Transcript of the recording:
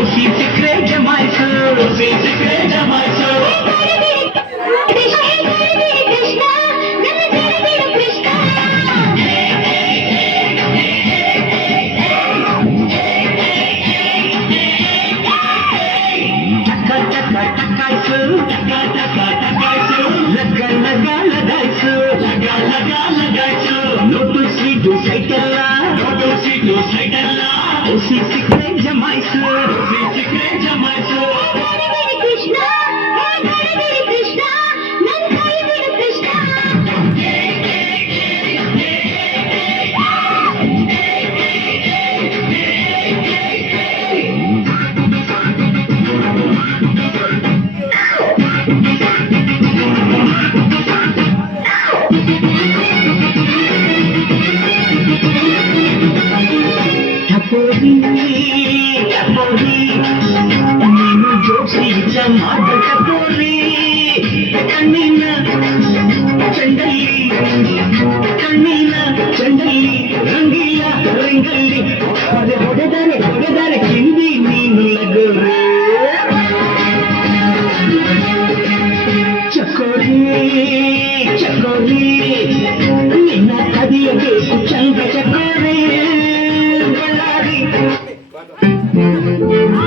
उसी सिकरे जमाइसो उसी सिकरे जमाइसो उसी सिकरे जमाइसो उसी सिकरे जमाइसो कृष्ण कृष्ण ನೀನು ಜೋಡಿಸಿ ಜಮಾದ ಟಪೋರಿ ಕಣ್ಣಿನ ಚಂಡಲ್ಲಿ ರಂಗಿಲ್ಲ ರಂಗಲ್ಲಿ ಹೊಡೆದರೆ ಕಿಂದಿ ನೀನು ಲಗೋರಿ ಚಕೋರಿ ನಿನ್ನ ಕದಿಯಗೆ